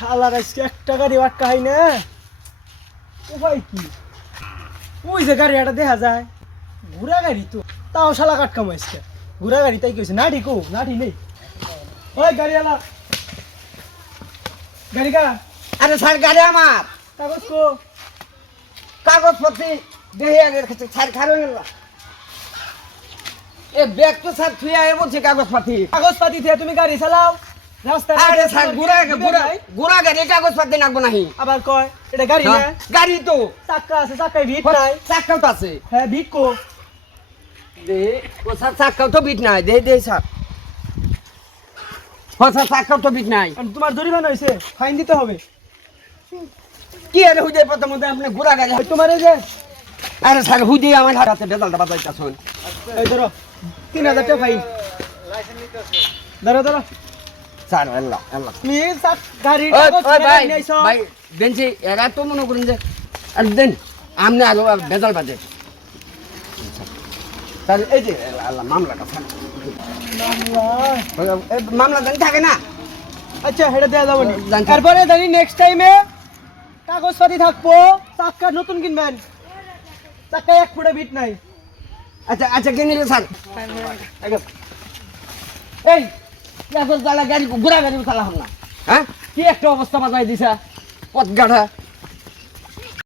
শালার আজকে একটা গাড়ি আটকা হয় না উপায় কি ওই যে গাড়িটা দেখা যায় ঘোড়া গাড়ি তো তাও শালা কাটকাম আজকে ঘোড়া গাড়ি তাই কইছে না ঠিকও না ঠিক নেই ওই গাড়িওয়ালা গাড়ি কা আরে স্যার গাড়ি আমার কাগজ কো কাগজপত্র দেহে আগে রেখেছে স্যার খারো না এ ব্যাগ তো স্যার থুই আয় বলছে কাগজপত্র কাগজপাতি দিয়ে তুমি গাড়ি চালাও রাস্তা আরে স্যার গুড়া গাড়ি কাগজপত্র নাকবো নাহি আবার কয় এটা গাড়ি না গাড়ি তো চাক্কা আছে চাক্কায় ভিড় নাই চাক্কাও তো আছে হ্যাঁ ভিড় কো দে ও স্যার চাক্কাও তো বিট নাই দে দে স্যার ও স্যার চাক্কাও তো বিট নাই আর তোমার জরিমানা হয়েছে ফাইন দিতে হবে কি আরে হুদে প্রথমত আপনি গুড়া গাড়ি ওই তোমার এই যে আরে স্যার হুদে আমার হাতে বেদালটা বাজাইতা শুন এই ধরো 3000 টাকা ফাইন ধরো ধরো স্যার আল্লাহ আল্লাহ তুমি সব গাড়ি ওই কাগজ ওই ভাই নিয়েছো ভাই বেঞ্চি এরা তো মনে করুন যে আর দেন আমনে আগে বেজাল বাজে তাহলে এই যে আল্লাহ মামলাটা স্যার মামলা দেন থাকে না আচ্ছা হেডে দেয়া যাবে না জানতে- তারপরে জানি নেক্সট টাইমে কাগজপাতি থাকবো চাক্কা নতুন কিনবেন চাক্কা এক ফুটে বিট নাই আচ্ছা আচ্ছা কিনে নিলে স্যার এই এত জ্বালা গাড়ি ঘোড়া গাড়ি চালা হল না হ্যাঁ কি একটা অবস্থা বাজাই দিছা পথ গাড়া